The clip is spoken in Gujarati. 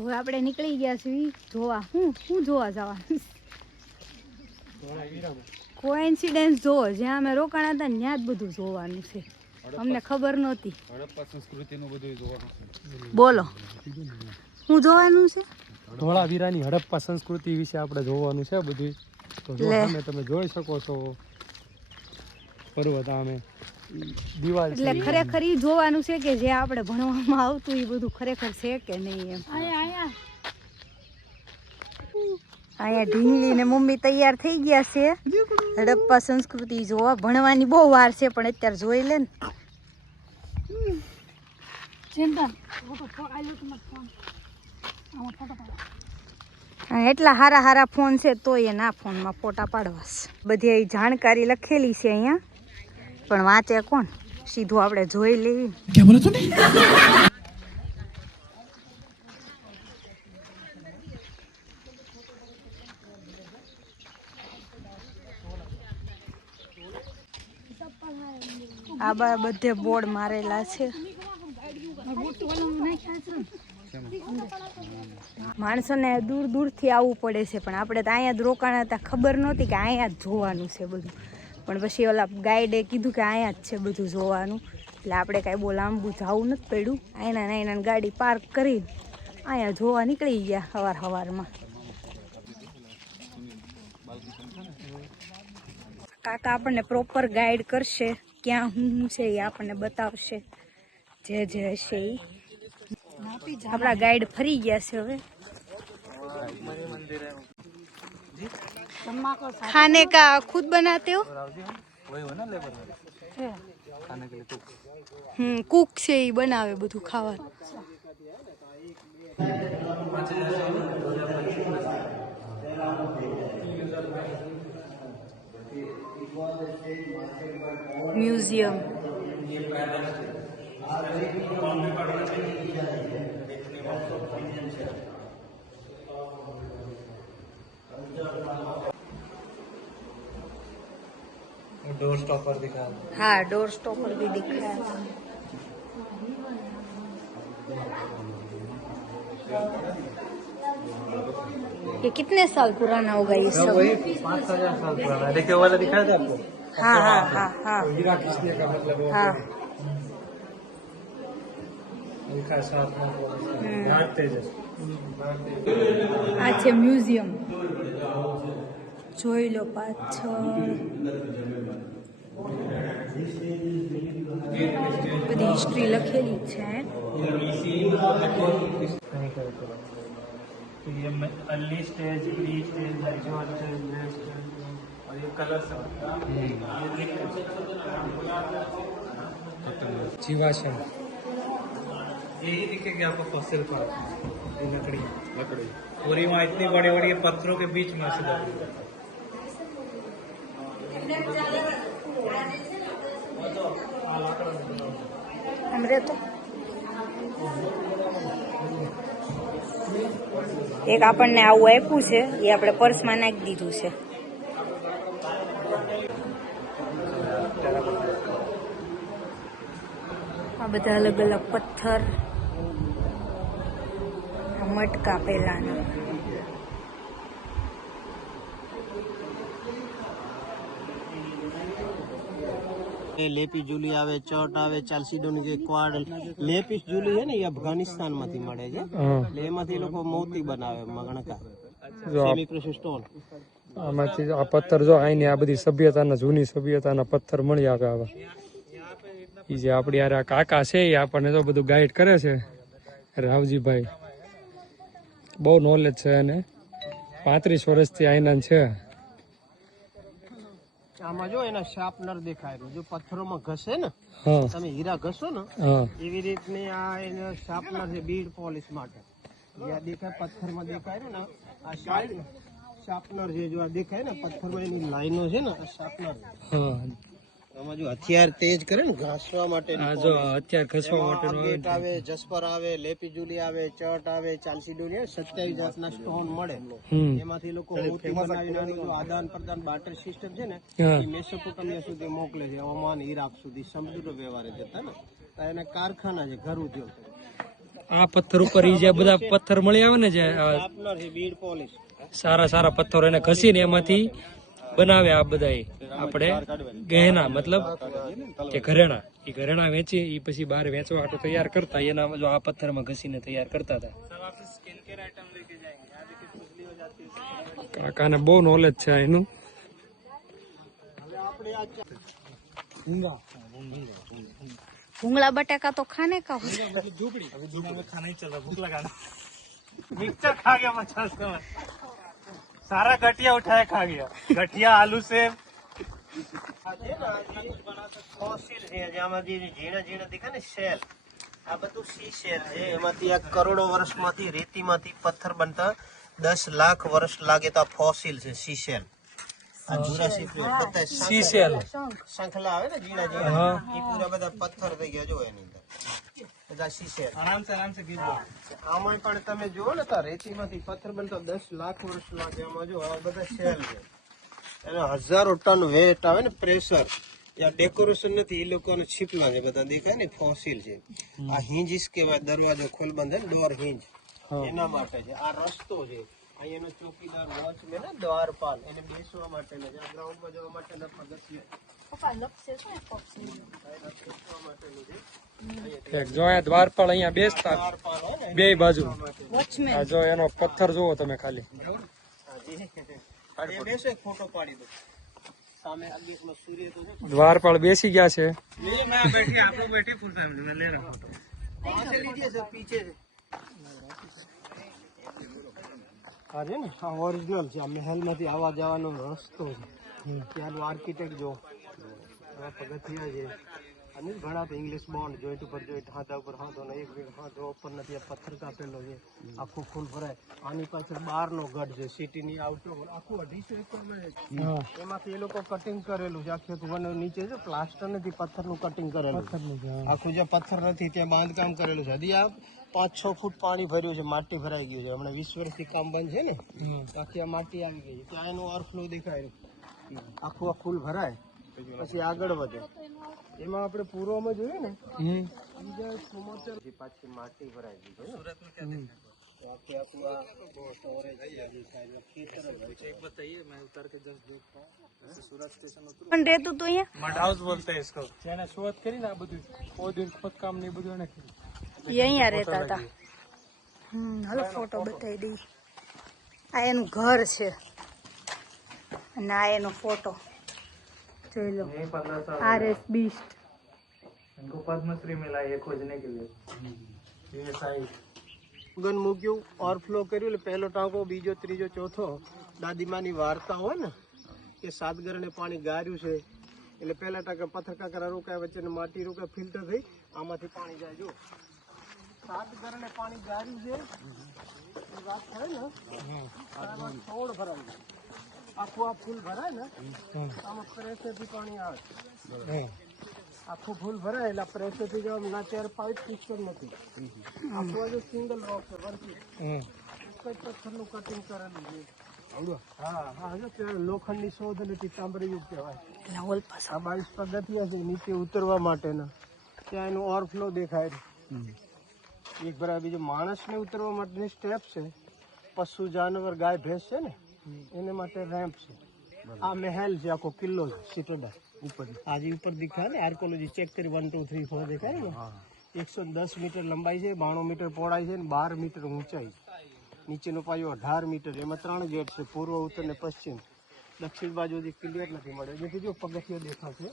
હવે આપણે નીકળી ગયા છીએ જોવા. હું જોવા જવાનું? કોઇન્સિડન્સ જોવો, જ્યાં અમે રોકાણા હતા ત્યાં જ બધું જોવાનું છે. અમને ખબર નહોતી. હડપ્પા સંસ્કૃતિનું બધું જોવાનું. બોલો શું જોવાનું છે? ધોળાવીરાની હડપ્પા સંસ્કૃતિ વિશે આપણે જોવાનું છે બધું. તો સામે તમે જોઈ શકો છો પર્વત, આમે દિવાલ. એટલે ખરેખર ઈ જોવાનું છે કે જે આપણે ભણવામાં આવતું એ બધું ખરેખર છે કે નહીં એમ. અહીંયા ઢીંગલી ને મમ્મી તૈયાર થઈ ગયા છે હડપ્પા સંસ્કૃતિ જોવા. ભણવાની બહુ વાર છે પણ અત્યારે જોઈ લે ને. એટલા હારા હારા ફોન છે તો એ ના ફોનમાં ફોટા પાડવા. બધી જાણકારી લખેલી છે અહીંયા, પણ વાંચે કોણ? સીધું આપણે જોઈ લેવી. આ બધે બોર્ડ મારેલા છે. માણસોને દૂર દૂરથી આવવું પડે છે, પણ આપણે તો અહીંયા જ રોકાણા હતા. ખબર નહોતી કે અહીંયા જ જોવાનું છે બધું, પણ પછી ઓલા ગાઈડે કીધું કે અહીંયા જ છે બધું જોવાનું. એટલે આપણે કાંઈ બહુ લાંબુ જવું નથી પડ્યું. અહીંના ગાડી પાર્ક કરી અહીંયા જોવા નીકળી ગયા સવારમાં. કાકા આપણને પ્રોપર ગાઈડ કરશે, ક્યાં શું છે એ આપણને બતાવશે. જે હશે એ આપણા ગાઈડ ફરી ગયા છે. હવે ખાને કા ખુદ બનાતે હો? કુક છે એ બનાવે બધું ખાવાનું. म्यूजियम डोर स्टॉपर दिखा. हाँ, डोर स्टॉपर भी दिख रहा है. ये कितने साल पुराना होगा ये सब? वही 5000 साल पुराना है. देखिए वाला दिखाया था आपको. हाँ हाँ हाँ हाँ हीरा किसने का मतलब है? हाँ लिखा साथ में भारत तेजस. આ છે મ્યુઝિયમ. જોઈ લો પાછળ બધી હિસ્ટ્રી લખેલી છે. तो ये early stage, pre stage, mature stage, late stage, और ये कलर सब जीवाश्म. यही दिखेगी आपको फॉसिल पार्क. ये लकड़ी और ये वहाँ इतनी बड़े बड़े पत्थरों के बीच में से हमरे तो એક આપણને આવું આપ્યું છે, એ આપણે પર્સમાં નાખી દીધું છે. આ બધા અલગ અલગ પથ્થર, મટકા પહેલાના. લેપી જુલી આવે, ચટ આવે, ચાલ્સીડોની જે ક્વાડ લેપીસ જુલી છે ને એ અફઘાનિસ્તાન માંથી મળે છે. એટલે એમાંથી લોકો મોતી બનાવે, મગણકા, સેમી પ્રેશર સ્ટોન. આમાંથી આ પથ્થર જો આઈને આ બધી સભ્યતાના, જૂની સભ્યતાના પથ્થર મળી આવે. આવા એ જે આપણી આ કાકા છે એ આપણને તો બધું ગાઈડ કરે છે. રાવજીભાઈ બહુ નોલેજ છે અને 35 વર્ષથી આઈના છે. આમાં જો એના શાર્પનર દેખાય, જો પથ્થરોમાં ઘસે ને, તમે હીરા ઘસો ને એવી રીતની આ એના શાર્પનર છે બીડ પોલિશ માટે. આ દેખાય પથ્થરમાં દેખાય ને, આ શાર્પનર છે. જો આ દેખાય ને પથ્થરમાં એની લાઈનો છે ને, આ શાર્પનર. આમાં જો હથિયાર તેજ કરે ને ઘાસવા માટે, જો હથિયાર ઘસવા માટે આવે, જસ્પર આવે, લેપી જુલી આવે, ચટ આવે, ચાલ્સીડોની 27 જાતના સ્ટોન મળે. એમાંથી લોકો મોતી બનાવીને આદાન પ્રદાન બાર્ટર સિસ્ટમ છે ને એ મેસોપોટામિયા સુધી મોકલે છે, ઓમાન, ઈરાક સુધી સમુદ્ર વ્યવહારે જતા ને. એને કારખાના છે, ઘર ઉદ્યોગ. આ પથ્થર ઉપર ઈ જે બધા પથ્થર મળી આવે ને જે શાર્પનર છે, બીડ પોલિશ. સારા સારા પથ્થરો એને ઘસીને એમાંથી બનાવે આ બધા આપણે ગહેના મતલબ કે ઘરેણા. એ ઘરેણા વેચી એ પછી બહાર વેચવા હાટુ તૈયાર કરતા, એના જો આ પથ્થરમાં ઘસીને તૈયાર કરતા હતા. કાકાને બહુ નોલેજ છે એનું. भुंगला बटाका तो खाने का होता है। मिक्सचर खा गया 50 का, सारा गठिया उठाया खा गया, गठिया आलू से ફોસિલ છે જેમાંથી ઝીણા ઝીણા દેખાય ને શેલ, આ બધું સી શેલ છે. એમાંથી આ કરોડો વર્ષમાંથી રેતીમાંથી પથ્થર બનતા 10 લાખ વર્ષ લાગે તો આ ફોસિલ છે, સી શેલ. આ જુરાસિક બધા સી સેલ શંખલા આવે ને ઝીણા ઝીણા, એ પૂરા બધા પથ્થર થઈ ગયા જો એની અંદર બધા સી શેલ. આરામ સે ગીર આમાં પણ તમે જુઓ ને તો રેતીમાંથી પથ્થર બનતા 10 લાખ વર્ષ લાગે. આમાં જો આ બધા શેલ છે, એને હજારો ટન વેટ આવે ને પ્રેશર. આ ડેકોરેશન નથી, એ લોકોને છીપલા છે બધા દેખાય ને, ફોસિલ છે. આ હિંજીસ કહેવાય, દરવાજો ખોલબંધ છે ને, ડોર હિંજ, એના માટે છે. આ રસ્તો છે, અહીંયાનો ચોકીદાર વોચમેન ને દ્વારપાલ, એને બેસવા માટે છે. આ ગ્રાઉન્ડમાં જવા માટેના પગથિયા જો અહીંયા દ્વારપાલ અહીંયા બેસતા દ્વારપાલ હોય ને, બે બાજુ. वॉचमैन આ જો એનો પથ્થર જુઓ તમે ખાલી. એ બેસો, એક ફોટો પાડી દો. સામે આગેનો સૂર્ય તો છે, દ્વારપાલ બેસી ગયા છે. पास लीजिए सर, पीछे से. અરે ને આ ઓરિજિનલ છે, આ મહેલ માંથી આવવા જવાનો રસ્તો છે. ત્યાંનું આર્કિટેક્ટ જો પગથિયા છે, અને ઘણા તો ઇંગ્લિશ બોન્ડ જોઈન્ટ ઉપર જોઈન્ટ, હાથા ઉપર હાથો ને એક હાથો ઉપર નથી, આ પથ્થર કાપેલો છે, આખું ફૂલ ભરાય. આની પાછળ બહારનો ગઢ છે, સિટીની આઉટર આખું 250 એકરમાં છે. એમાંથી એ લોકો કટિંગ કરેલું છે આખું, અને નીચે છે પ્લાસ્ટર નથી, પથ્થરનું કટિંગ કરેલું આખું, જે પથ્થર નથી ત્યાં બાંધકામ કરેલું છે. હજી આ 5-6 ફૂટ પાણી ભર્યું છે, માટી ભરાઈ ગયું છે. હમણાં 20 વર્ષથી કામ બંધ છે ને, આખી આ માટી આવી ગઈ છે. ત્યાં એનું ઓવરફ્લો દેખાય, આખું આ ફૂલ ભરાય પછી આગળ વધે. એમાં આપણે પૂર્વમાં જોઈએ ને, બીજા 74 પાછી માટી ભરાઈ ગઈ છે. પણ રહેતું તો અહીંયા મડ હાઉસ બોલતે હે इसको. જેને શોધ કરીને આ બધું ખોદકામ ને બધું એને કર્યું. એ અહીંયા રહેતા હતા. હાલો ફોટો બતાવી દઈ. આ એનું ઘર છે અને આ એનો ફોટો જોઈ લો. RS बीस्ट इनको पद्मश्री मिला ये खोजने के लिए. ये साइड ગન મૂક્યું, ઓવરફ્લો કર્યું, એટલે પહેલો ટાંકો, બીજો, ત્રીજો, ચોથો. દાદીમાની વાર્તા હોય ને કે 7 ગરણે પાણી ગાર્યું છે, એટલે પહેલા ટાંકા પથ્થર કાંકરા રોકાય, વચ્ચે માટી રોકાય, ફિલ્ટર થઈ આમાંથી પાણી જાય. જો 7 ગરણે પાણી ગાર્યું છે એ વાત થાય ને, આમાં છોડ ભરાય છે, આખું આ ફૂલ ભરાય ને, આમાં પ્રેશરથી પાણી આવે. આખું ફૂલ ભરાય એટલે પ્રેશરથી જવા ના, ત્યારે પાઇપ સિસ્ટમ નથી. આખું આજે સિંગલ રોક છે, વર્કી પથ્થરનું કટિંગ કરેલું છે. હા હા, જો ત્યાં લોખંડની શોધ નથી, તાંબરી યુગ કહેવાય. આ 22 પગથિયા છે નીચે ઉતરવા માટેના. ત્યાં એનું ઓવરફ્લો દેખાય. એક ભરાય, બીજું માણસને ઉતરવા માટેની સ્ટેપ છે. પશુ જાનવર ગાય ભેંસ છે ને, એને માટે રેમ્પ છે. આ મહેલ છે, આખો કિલ્લો છે, સિટડલ ઉપર. આજે ઉપર દેખાય ને, આર્કોલોજી ચેક કરી 1 2 3 4 દેખાય ને. 110 મીટર લંબાઈ છે, 92 મીટર પહોળાઈ છે, 12 મીટર ઊંચાઈ. નીચેનો પાયો 18 મીટર. એમાં 3 ગેટ છે, પૂર્વ, ઉત્તર ને પશ્ચિમ. દક્ષિણ બાજુથી ક્લિયર નથી મળે. જેથી જો પગથિયો દેખાશે